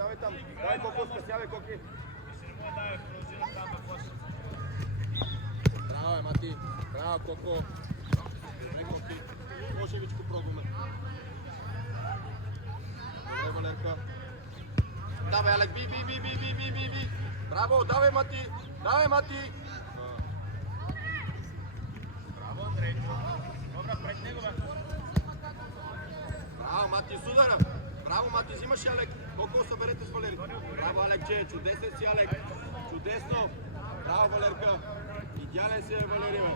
давай там. Давай Коко, скъсявай Коки. Браво е, Мати. Браво, Коко. Добре, Коки. Мошевичко пробваме. Добре, Валерка. Давай, Алек, би. Браво, давай, Мати. Давай, Мати. Браво, Андрейчо. Добре, пред него, бе. Браво, Мати, с удара. Браво, Мати, взимаш Алек. Колко съберете с Валери. Браво, Алекче, чудесен си, Алек. Чудесно. Браво, Валерка. Идеален си, Валери, бе.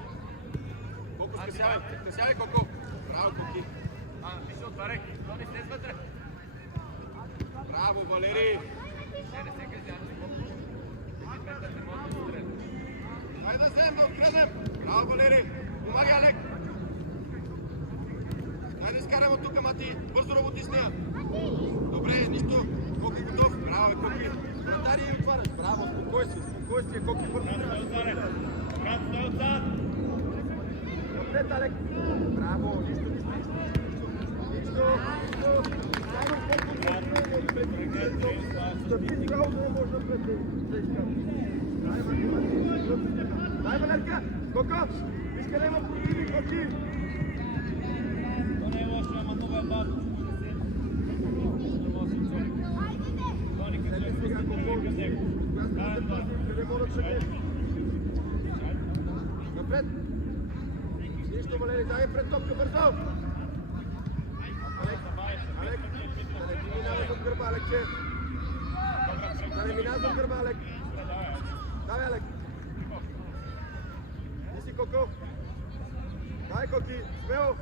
Колко скъсявай, Колко. Браво, Коки. Ти се отваряй. То не слез вътре. Браво, Валери. Не се къси, не мога да стрелям. Дай да вземем, да откраднем. Браво, Валери. Помагай, Алек. Дай да изкараме от тук, Мати. Бързо работи с нея. Добре, нищо. Коки готов. Браво, бе, Коки. Вратари и отваряш. Браво, спокой си, Коки. Бързо трябва да отваряш. Брат, стой отзад. Напред, Алек. Браво, нищо. Само колко стъпи право, да не може да пред. Дай, Валерка. Коко. Иска да има противи, Коки. То не е лошо, ама много е бавно. Напред! Нищо, Валери, дай пред топка, бързо! Алек, да не ти минава зад гърба, Алекче! Да не минава зад гърба, Алек! Давай, Алек! Ти си, Коко! Дай, Коки! Смело!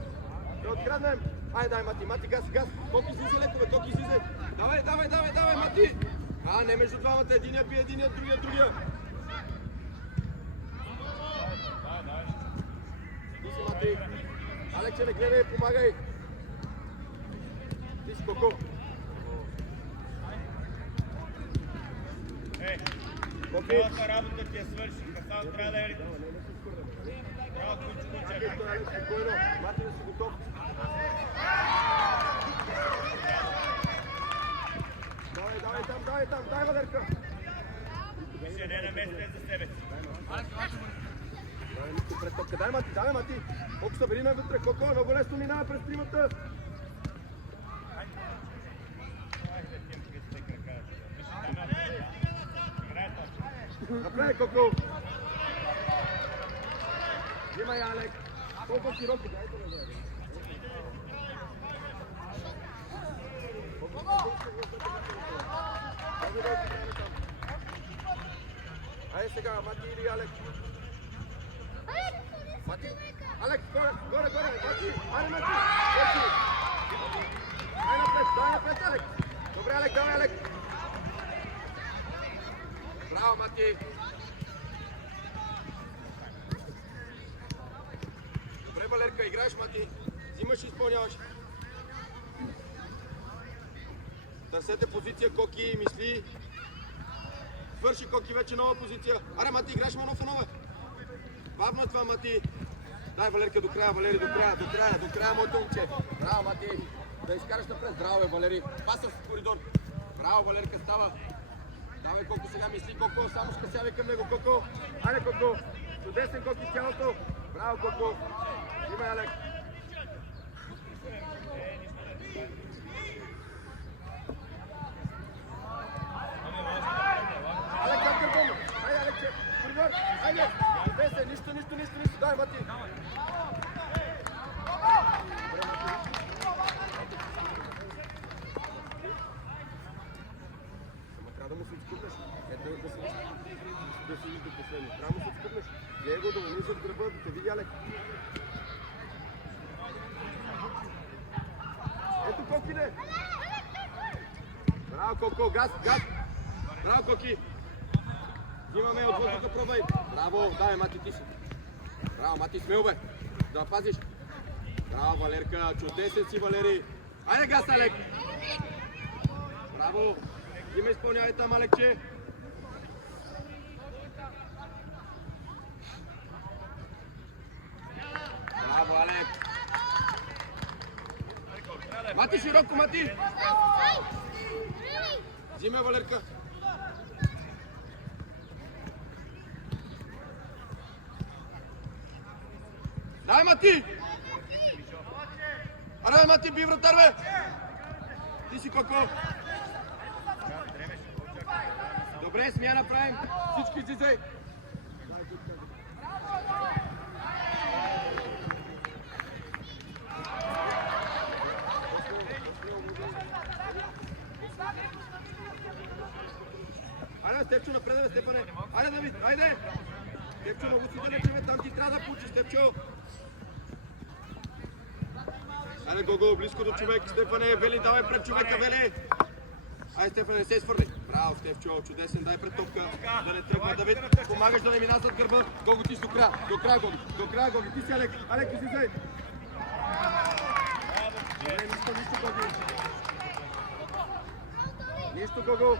Да откраднем! Ай, дай, Мати, газ! Коки, излизай лекове, Коки, излизай! Давай, Мати! Не между двамата, единия бие, другия! Ти си, Мати! Алекче, не гледай, помагай! Ти си, Коко! Коки! Цялата работа ти я свършиха, само трябва да я риташ. Браво, Куче. Спокойно, Мати да си готов. Давай там, дай, Валерка! Виж, не наместе за себе си. Дай, нищо пред топка. Дай, Мати! Колко събери навътре, Коко, много лесно минава през тримата. Напред, Коко! Взимай, Алек! Колко си роки, дайте ме, бе! Айде сега, Мати или Алек? Мати? Алек, горе! Мати! Айде, Мати! Дай напред, Алек! Добре, Алек, давай, Алек! Браво, Мати! Добре, Валерка, играеш, Мати. Взимаш и изпълняваш. Търсете позиция, Коки, мисли. Свърши, Коки, вече нова позиция. Аре, Мати, играеш нова. Бавно е това, Мати. Дай, Валерка, до края, Валери, до края, моето момче. Браво, Мати. Да изкараш напред. Браво, Валери. Паса в коридор. Браво, Валерка, става. Давай, Коко, сега мисли, Коко. Само скъсявай към него, Коко. Аре, Коко. Чудесен, Коки, цялото. Браво, Коко. Имай, Алек. Алек, как гърбомо? Айде, Алекче. Коридор. Айде. Чудесен, нищо. Дай, Мати. Трябва да му се отскъпнеш. Ето да си до последно. Трябва да му се отскъпнеш. Гледай го да му низат гръба, да те види, Алек. Ето Кокине! Браво, Коко, газ! Браво, Коки! Взимаме от въздуха, пробвай! Браво, давай, Мати, ти си! Браво, Мати, смел, бе! Да пазиш! Браво, Валерка! Чудесен си, Валери! Айде, газ, Алек! Браво! Ти ме изпълнявай там, Алекче! Браво, Алек! Мати, широко, Мати! Взиме, Валерка. Дай, Мати! Аре, Мати, би вратар, бе! Ти си Коко. Добре, смяна правим. Всички излизай. Айде, Степчо, напред, Степане. Айде, Давид, айде! Степчо, много си далече, там ти трябва да получиш, Степчо. Айде, Гого, близко до човек. Стефане, Вели, давай пред човека, Вели. Айде, Стефане, не се изфърли. Браво, Стефчо, чудесен, дай пред топка. Да не тръгва, Давид. Помагаш да не мина зад гърба. Гого, ти си до края. До края, Гого. До края, Гого. Ти си, Алек. Алек, ти си зай. Нищо, Гого. Нищо, Гого.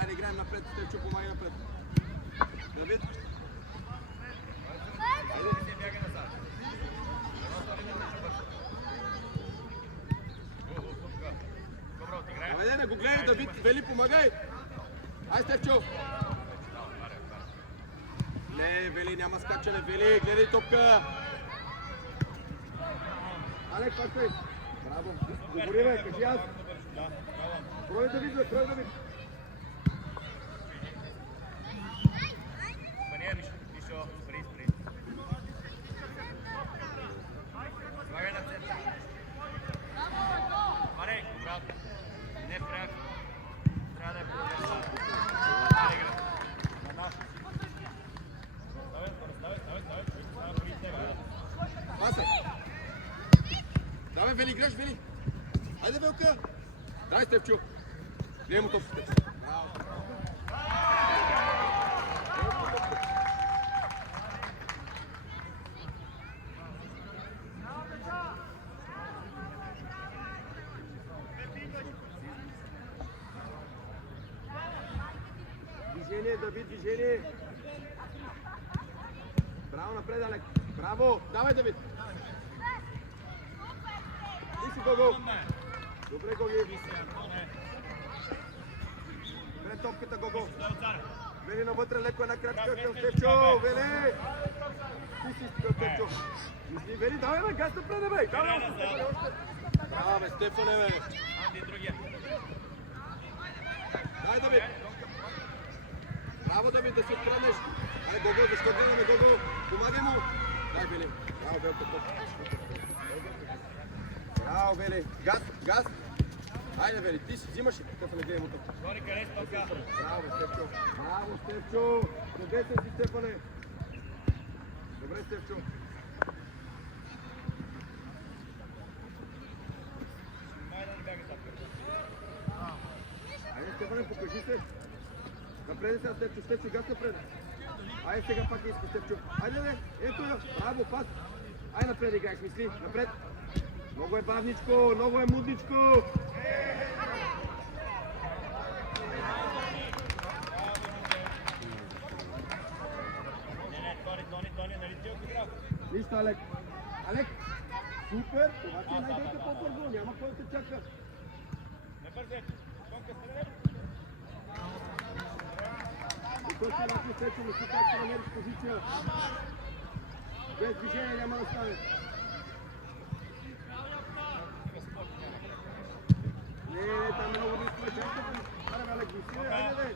Айде, играем напред, Стефчо, помагай напред. Давид. Айде. Айде, не го гледай, Давид. Вели, помагай. Ай, Стефчо. Не, Вели, няма скачане. Вели, гледай топка. Алек, пасвай. Браво. Говори, бе, кажи аз. Прой Давид, бе, прой Давид. Давай, Вели, играш, Вели. Айде, Велка. Дай, Степчо. Гледай му топката. Движение, Давид, движение. Браво, напред, Алек. Браво. Давай, Давид. Ти си, Гого. Добре, Гоги. Пред топката, Гого. Вели навътре, леко една крачка към Степчо. Вели. Ти си към Степчо. Мисли, Вели, давай, бе, газ напред, бе. Давай, браво, бе, Стефане, бе. Дай, Давид. Браво, Давид, да се откранеш. Ай, Гого, защо гледаме, Гого? Помагай му. Дай, Вели. Браво, Велка, топка. Браво, Вели. Газ, газ. Айде, Вели, ти си взимаш и Стефане, гледай му топка. Браво, Стефчо. Браво, Стефчо. Чудесен си, Стефане. Добре, Стефчо. Айде, Стефане, покажи се. Напред сега, Стефчо, Стефчо, газ напред. Айде сега пак иска, Стефчо. Айде, бе, ето я. Браво, пас. Айде напред играеш, мисли. Напред. Много е бавничко, много е мудничко. Нищо, Алек. Алек, супер, обаче найдете по-бързо, няма кой да те чака. Той се лапи Стефчо, мисли как ще намериш позиция. Без движение няма да стане. Не, там е много близко, чакайте. Аре, Алек, виси, айде, бе.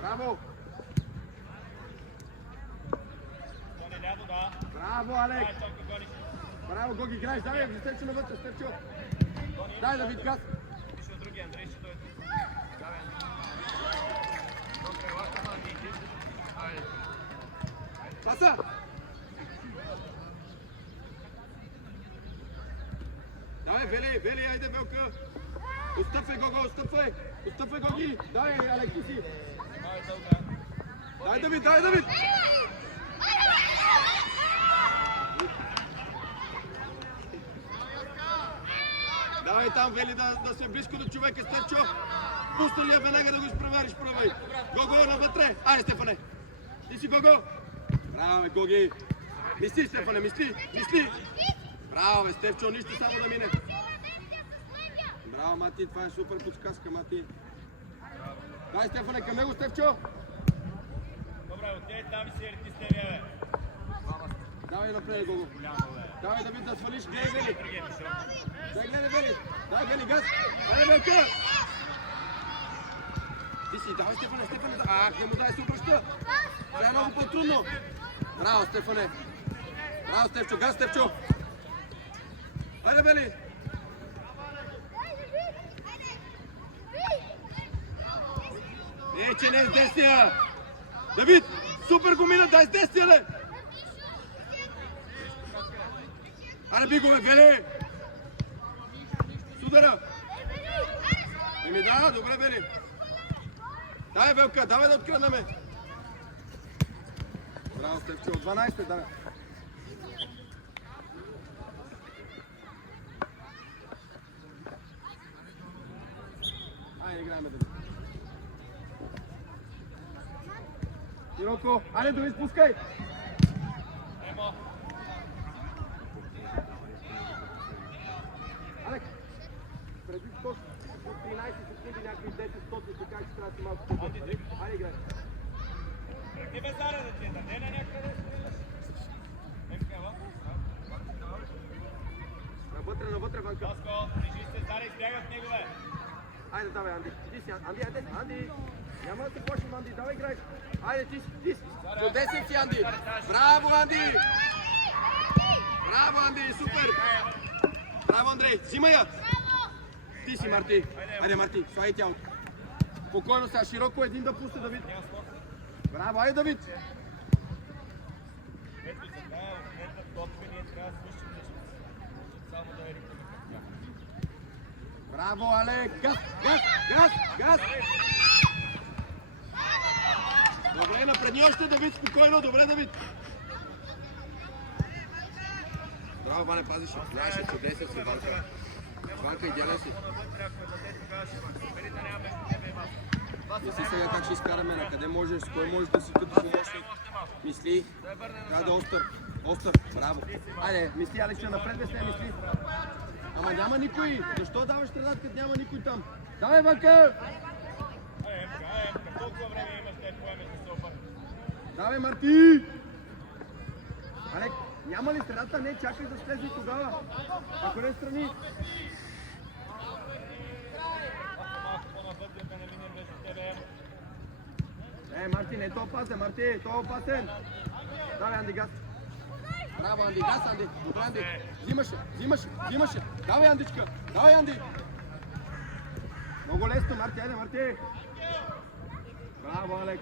Браво. Браво, Алек. Браво, Гоги, играеш, дай, Стефчо навътре, Стефчо. Дай, Давид, газ. Паса! Давай, Вели, айде, Велка! Отстъпвай, Гого, отстъпвай! Отстъпвай, Гоги! Дай, Алек, ти си! Дай, Давид, дай, Давид! Давай там, Вели, да се близко до човека, Стефчо! Пусна ли я веднага да го изпревариш, пробвай! Гого, навътре! Айде, Стефане! Ти си, Гого! Браво, Гоги! Мисли, Стефане, мисли! Браво, бе, Стефчо, нищо само да мине. Браво, Мати, това е супер подсказка, Мати. Дай, Стефане, към него, Стефчо! Добре, отиде там и си ертистевия, бе. Давай напред, Гого. Давай, Давид, да свалиш. Гледай, Вели. Дай, гледай, Вели. Дай, Вели, газ. Дай, Велка. Ти си, давай, Стефане. Не му дай се обръща. Това е много по-трудно. Браво, Стефане. Браво, Стефчо. Газ, Стефчо. Айде, Вели. Че не е с десния. Давид, супер го мина, дай с десния, ле. Аре, би го, бе, Вели! Судара! Еми да, добре, Вели! Давай, Велка, давай да откраднаме! Браво, Стефчо, 12, давай! Айде, играем, Давид! Широко! Айде, Давид, спускай! Емо! Алек, преди 100, от 13 секунди някакви 10 стотни, така че трябва да си малко по-бързо. Айде, играй. Ти бе зара да ти е, даде на някъде стреляш. Ева. Навътре, Ванка. Тоско, движи се, зара избяга от него, бе. Айде, давай, Анди. Ти си, Анди. Няма да се почнем, Анди, давай, играй. Айде, ти си. До 10 си, Анди. Браво, Анди! Браво, Анди, супер! Браво, Андрей, взимай я! Ти си, Марти. Айде, Марти, слагай тялото. Спокойно сега, широко един да пусне, Давид. Браво, айде, Давид! Ето сега, в момента топка, ние трябва да свършим нещо. Само да е рекомендация. Браво, Алек! Газ! Добре, напредни още, Давид, спокойно, добре, Давид. Браво, Ване, пазиш. Знаеше, че 10 си, Ванка. Ванка, идеален си. Мисли сега как ще изкараме, на къде можеш, с кой можеш да си като помощник. Мисли, трябва да е остър. Браво. Айде, мисли, Алекс, напред без не мисли. Ама няма никой. Защо даваш средата, като няма никой там? Давай, Ванка! Колко време имаш да я поемеш да се обърне? Давай, Марти! Алек, няма ли средата? Не, чакай да слезе тогава. Ако не страни. Малко по-навътре да не минем между тебе. Марти, не е то опасен, Марти, то е опасен. Давай, Анди, газ. Браво, Анди, газ, Анди. Добре, Анди. Взимаше. Давай, Андичка. Давай, Анди. Много лесно, Марти, айде, Марти. Браво, Алек.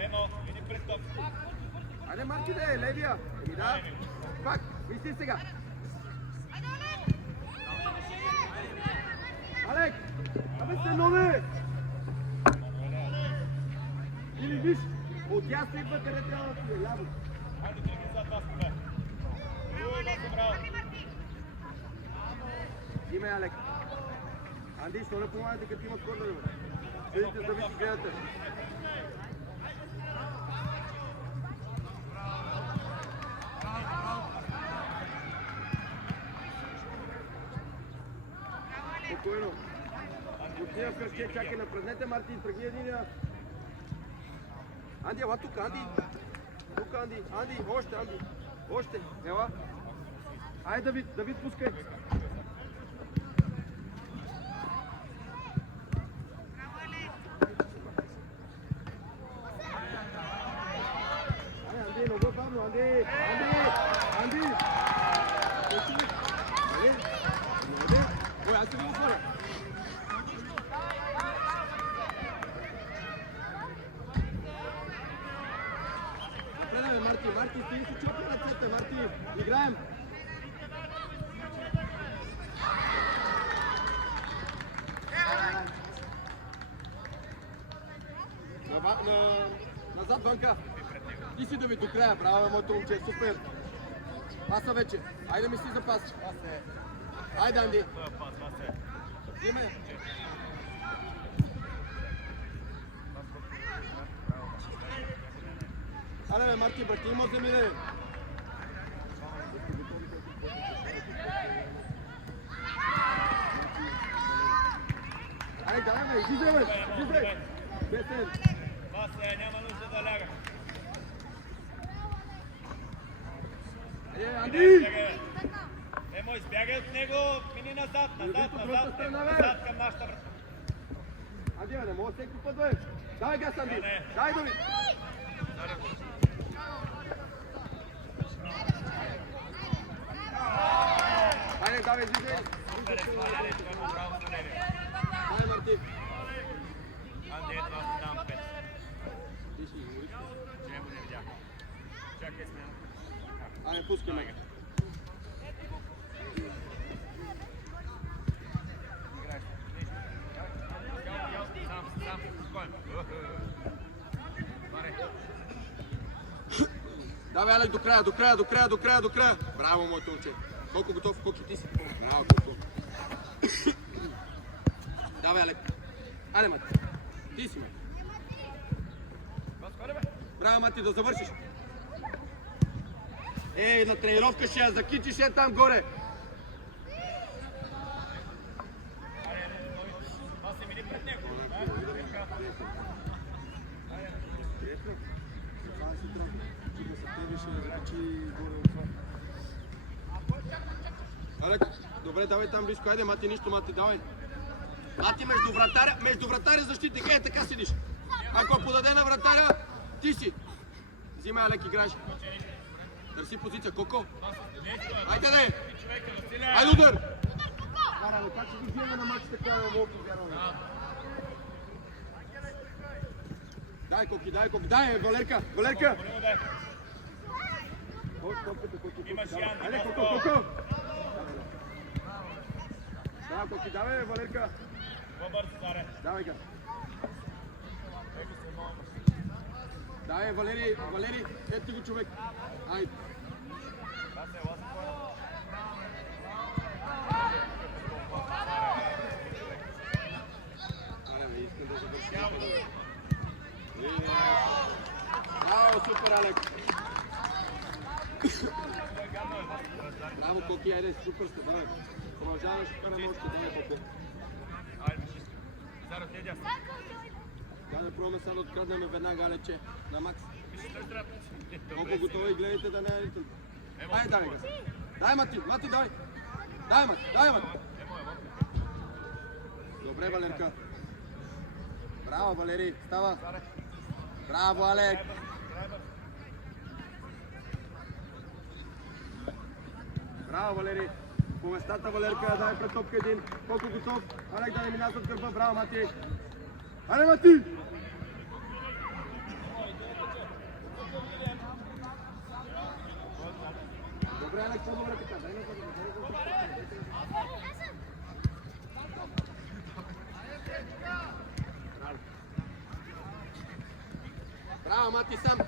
Емо, мини пред топ. Айде, Марти, де, левия. Еми да. Пак, мисли сега. Алек, абе се нове! Или виж, от ясно идва къде трябва да си е ляво. Хайде, тръгни зад вас, бе. Много браво. Име, Алек. Анди, що не помагате, като имат корнери, бе? Седите да ви гледате. Спокойно. Отива в къщи, чакай, напреднете, Мартин, тръгни единия. Анди, ела тук, Анди. Тук, Анди. Анди, още, Анди. Още, ела. Айде, Давид, пускай. Анди, много бавно, Анди. Ой, аз се го отворя. Напредаме, Марти, стиги си чопи ръцете, Марти. Играем. Назад, Ванка. Ти си, Давид, до края. Браво, моето момче, супер. Паса вече. Айде мисли за пас. Айде, Анди. Взимай. Марти, братимо земине. Айде, давай, излизай, бе, излизай. Бесен. Вася, няма нужда да ляга. Анди! Емо, избягай от него, мини назад към нашата врата. Анди, не мога всеки път, бе. Давай газ, Анди. Дай, Доли. Айде, давай, излизай. Супер е сваляне, това му право за левия. Дай, Марти. Анди, ето аз ти дам 5. Ти си измориш. Че не го не видях. Чакай смена. Айде, пускай ме. Сам, спокойно. Давай, Алек, до края. Браво, моето момче. Колко готов, Коки, ти си. Браво, Коко. Давай, Алек. Айде, Мати. Ти си, Мати. Браво, Мати, да завършиш. Ей, на тренировка ще я закичиш там горе. Алек, добре, давай там близко. Айде, Мати, нищо, Мати, давай. Мати, между вратаря защитник. Е, така седиш. Ако подаде на вратаря, ти си. Взимай, Алек, играеш. Търси позиция. Коко. Айде, дай. Айде, удар. Караме, как ще ги вземе на матч така, мога повярваме. Дай, Коки, дай, Валерка. Имаш Ян. Айде, Коко. Да, Коки, давай, Валерка. По-бързо, Заре. Давай ga. Давай, Валери, ето ти го човек. Айде. Искам да завършим. Браво, супер, Алек. Браво, Коки, айде, супер сте, давай. Продължаваш, караме още, давай, Коко. Да, да пробваме сега да откраднем веднага, Алече, на Макс. Колко готови, гледайте да не е ритъм. Айде, давай, газ. Дай, Мати, давай. Дай, Мати. Добре, Валерка. Браво, Валери, става. Браво, Алек. Браво, Валери. По местата, Валерка, дай пред топка един. Колко готов. Алек да не мина от гърба. Браво, Мати. Айде, Мати! Добре, Алек, по-добре така. Дай на Браво, Мати, сам.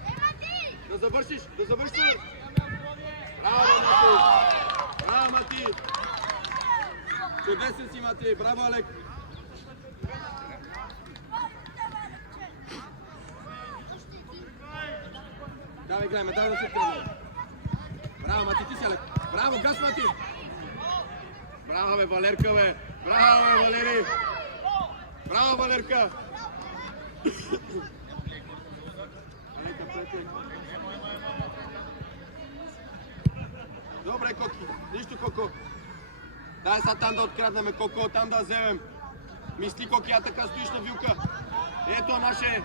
Да завършиш. Браво, Мати. Чудесен си, Мати. Браво, Алек. Давай, гледаме, давай да се тръгнем. Браво, Мати, ти си, Алек. Браво, газ, Мати. Браво, бе, Валерка, бе. Браво, бе, Валери. Браво, Валерка. Алек, напред. Добре, Коки. Нищо, Коко. Дай сега там да откраднем, Коко, там да вземем. Мисли, Коки, а така стоиш на вилка. Ето наше.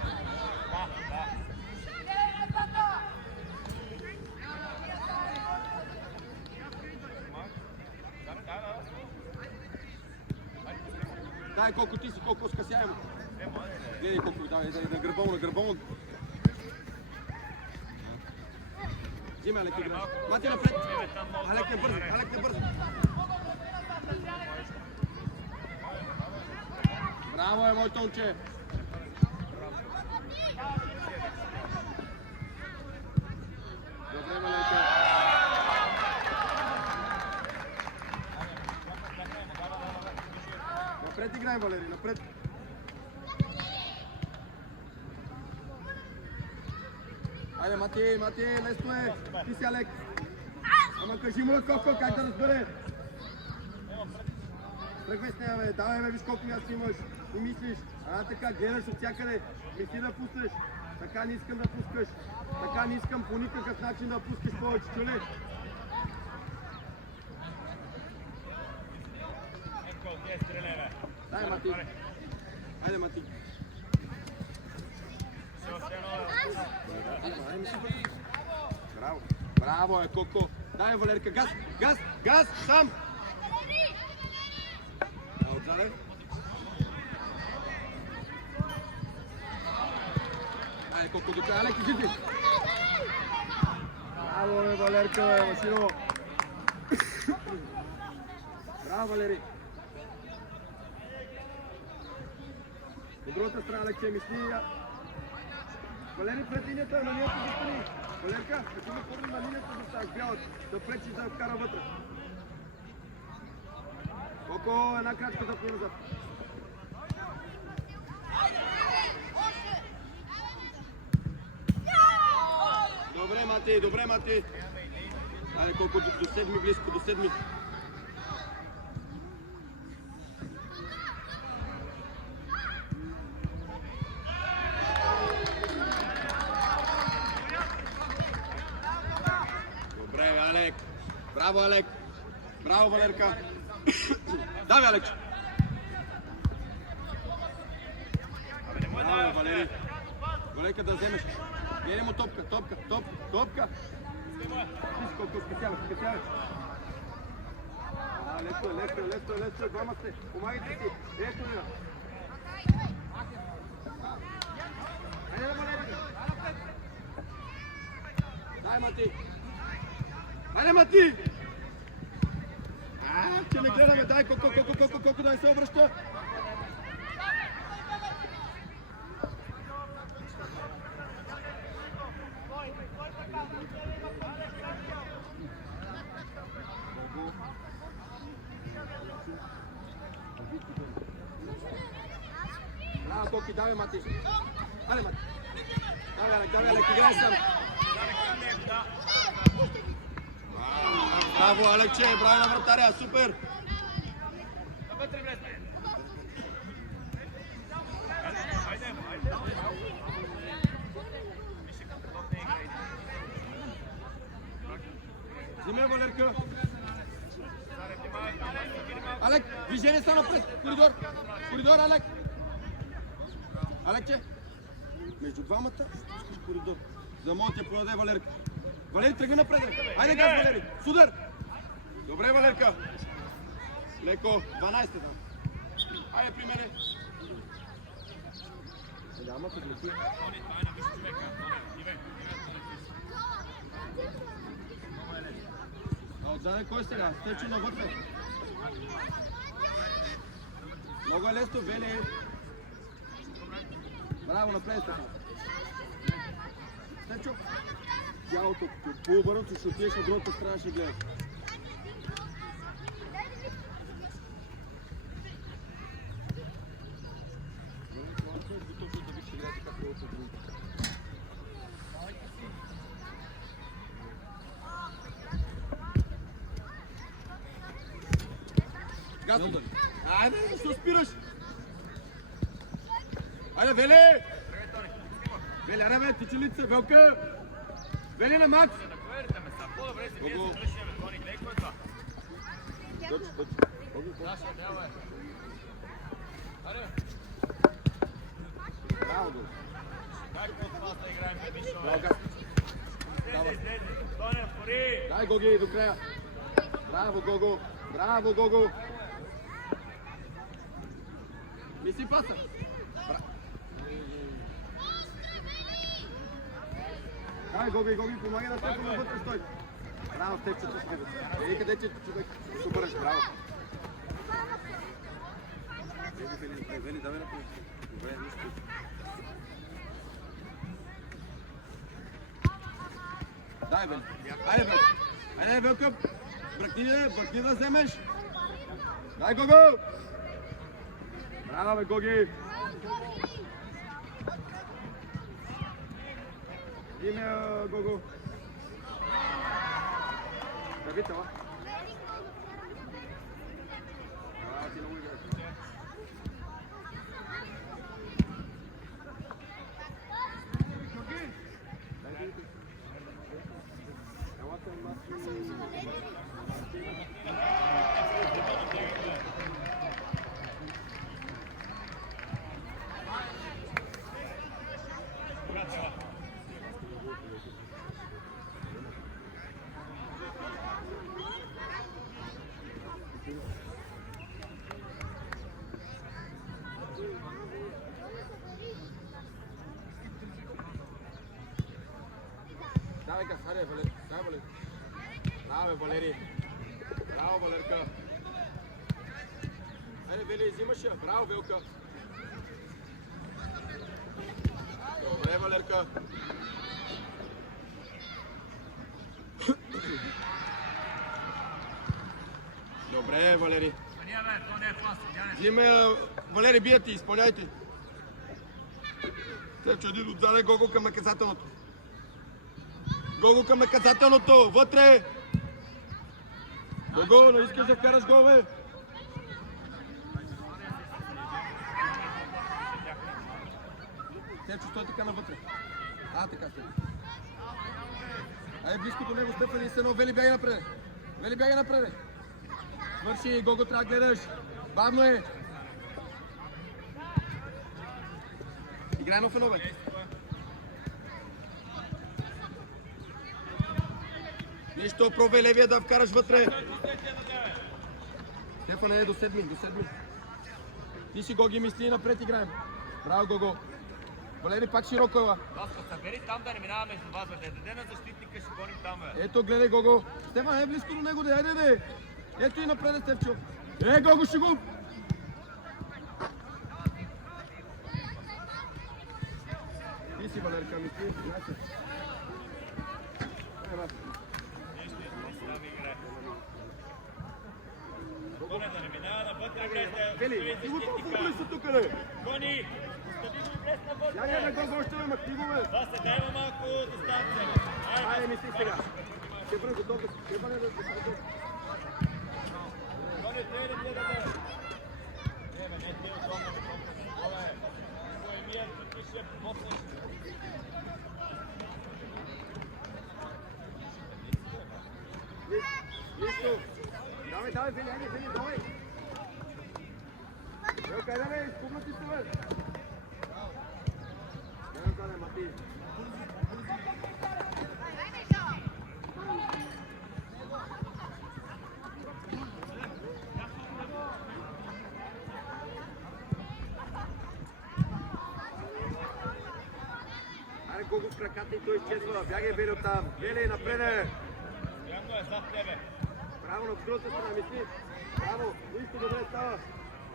Дай, Коко, ти си, Коко, скъсяем. Гледай, Коко, давай, на гърбом. Взимай, Алек, играеш. Мати, напред. Алек, не бързо. Браво е, моето момче. Добре, Валерка. Напред играем, Валери, напред. Айде, Мати, лесно е. Ти си, Алек. Ама кажи му на Коко как да разбере. Тръгвай с нея, бе. Давай, бе, виж колко място имаш. И мислиш. Така, гледаш от всякъде. Мисли да пуснеш. Така не искам да пускаш. Така не искам по никакъв начин да пускаш повече, чули? Дай, Мати. Айде, Мати. Браво. Браво е, Коко. Дай, Валерка. Газ, сам. Отзаде. Айде, Коко, до края. Леки, жити. Браво, бе, Валерка, бе, Машино. Браво, Валери. От другата страна, Алексе, мисли. Валери, пред линията, на линията застани. Валерка, като ме подни на линията да ставаш бялата, да пречиш да вкара вътре. Коко, една крачка да назад. Добре, Мати. Айде, Коко, до седми близко, до седми. Добре, Алек. Браво, Алек. Браво, Валерка. Давай, Алек. Браво, Валери. Валерка да вземеш. Гледай му топка. Колко скъсяваш. Лесно. Двама сте. Помагайте си. Ето ли. Айде, Валери. Дай, Мати. Айде, Мати! Че не гледаме, дай колко да не се обръща. Браво, Коки, давай, Мати. Айде, Мати. Давай, Алек, играй сам. Браво, Алекче, браво на вратаря, супер! Вземе, Валерка! Алек, движение са напред! Коридор, Алек! Алекче! Между двамата, спускаш коридор. За да може да те продаде Валерка. Валери, тръгни напред! Айде газ, Валери! Судар! Добре, Валерка! Леко, 12 там. Айде при мене! Няма подлеки. А отзаде кой сега? Стече навътре. Много е лесно, Вели. Браво, напред! Стечо! Тялото, по-обърнато ще отиеш на другата страна, ще гледаш. Газно! Айде, защо спираш? Айде, Вели! Вели, аре бе, тичи лице, Велка! Вели на Макс! Гого! Браво, Гого! Дай, Гоги, до края! Браво, Гого! Браво, Гого! Мисли паса! Дай, Гоги, помагай на Стефано вътре, стой! Браво, Стефчето с него. Ей, къде че човек? Супер, браво! Вели, давай напред. Добре, нищо. Дай, Вели. Айде, Вели. Айде, Велка. Бръкни да вземеш. Дай, Гого! Браво, бе, Гоги! Име Гого. Давид, ала. Ти много играеш. Давай, Касария, Валери. Давай, Валери. Браво, Валери. Браво, Валерка. Айде, Вели, взимаш я. Браво, Велка. Добре, Валерка. Добре, Валери. Взима, Валери, бият ти, изпълняйте. Тепчо, иди отзаде Гого към наказателното. Гого към наказателното! Вътре! Гого, не искаш да вкараш гол, бе! Тепчо, стой така навътре. Така сте. Ай, близко до него, стъпване и се едно. Вели, бягай напред. Вели, бягай напред. Свърши, Гого, трябва да гледаш. Бавно е. Играй нов едно, бе. Нищо, пробвай левия да вкараш вътре. Стефан е до седми, до седми. Ти си Гоги мисли и напред играем. Браво, Гого. Валери, пак широко ела. Васко, събери там да не минава между вас, бе. Даде на защитника, ще гоним там, бе. Ето, гледай Гого. Стефан е близко до него, да айде. Ето и напред, Стефчо. Гого, ще го. Ти си, Валерка, мисли. Гоне да не минава навътре, влезте. Вели, ти го толкова са тук, бе. Гони, остави го влез навътре. Бягай на Гого, още ме махни го, бе. Вася, дай му малко дистанция. Айде, мисли сега. Стефан е готов да се. Стефан е да се. Гони, трябва да гледаме. Не, бе, не, те отдолу. Оле, кой ми е, ти ще помогнеш. Лично. Давай, Вели, айде, Вели, давай. Велка, айде, бе, изпугнати се, бе. Велка, не, Мати. Айде, Гого в краката и той изчезва. Бягай, Вели, оттам. Вели, напред. Янго е зад тебе. Браво, на другата страна, мисли. Браво, нищо добре става.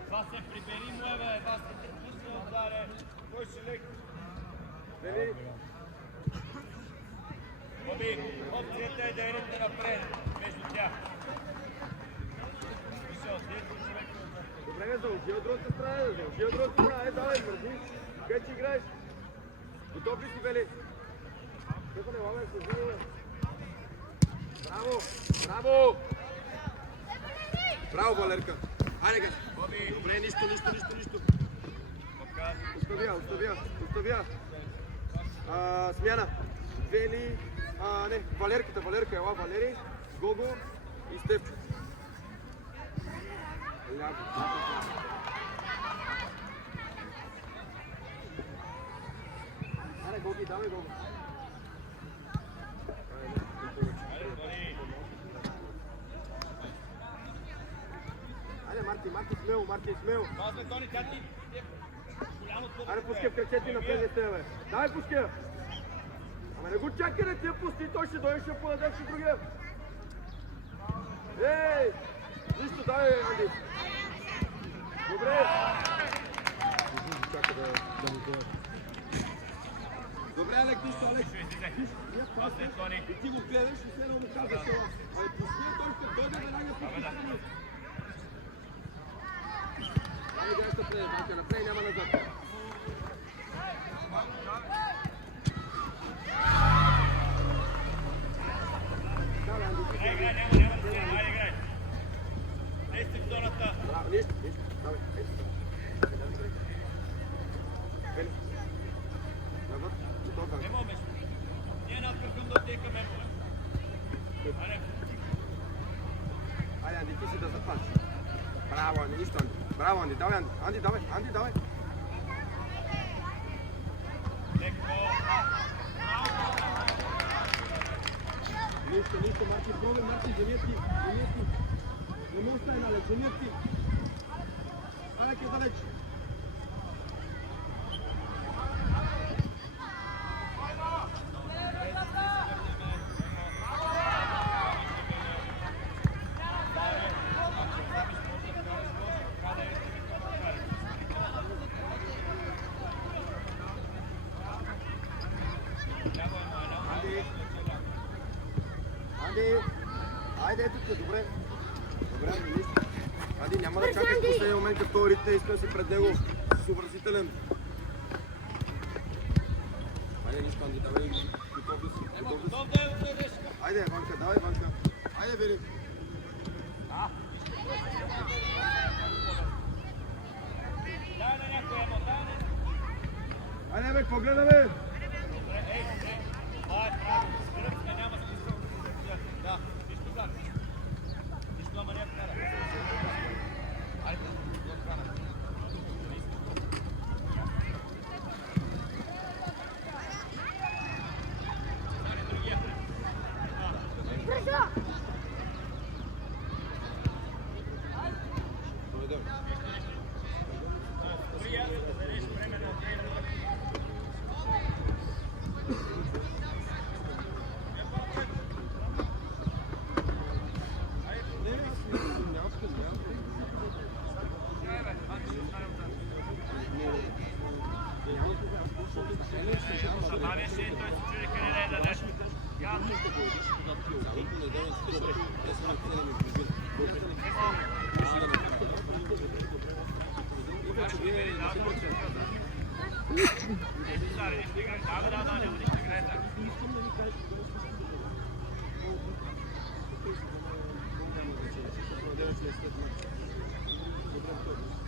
Това се прибери му, бе. Това се те пусна отдаре. Кой ще лек? Вели. Боби, опцията е да идете напред, между тях. Вижте, отдето човек е отзад. Добре, бе, заложи от другата страна, заложи от другата страна. Е, давай, върви. Къде че играеш? Готов ли си, Вели? Стефане, лагай, се взима. Браво! Браво! Браво, Валерка! Айде, га! Добре, нищо. Оставя. Смяна. Вели... не, Валерка, ела, Валери, Гого и Стефчо. Айде, Гоги, давай, Гого. Айде, Марти, смело. Пазне, Тони, тя ти... Айде, пускай в кръчете на предните, бе. Давай, пускай. Ама не го чакай да ти я пусти, той ще дойде, ще подаде си другия. Ей! Нищо, давай, Анди. Добре. Чакай да му дойде. Добре, Алек, нищо, Алек. Пазне, Тони. И ти го гледаш и следно му казваш, ама пусти, той ще дойде веднага пусти. Айде, гледай се напред, няма назад. Браво, Анди, давай, Анди. Анди, давай, Анди, давай. Нищо, Марти, пробай, Марти, замети. Не му остай далеч, замети. Далеч е далеч. Анди, айде ето те, добре. Добре, министр. Анди, няма да чакаш последния момент, като ритне, искам си пред него. Съобразителен. Айде, нищо, Анди, давай, готов да си. Айде, Ванка, давай, Ванка. Айде, бери. Айде, бе, погледа, бе. Добре,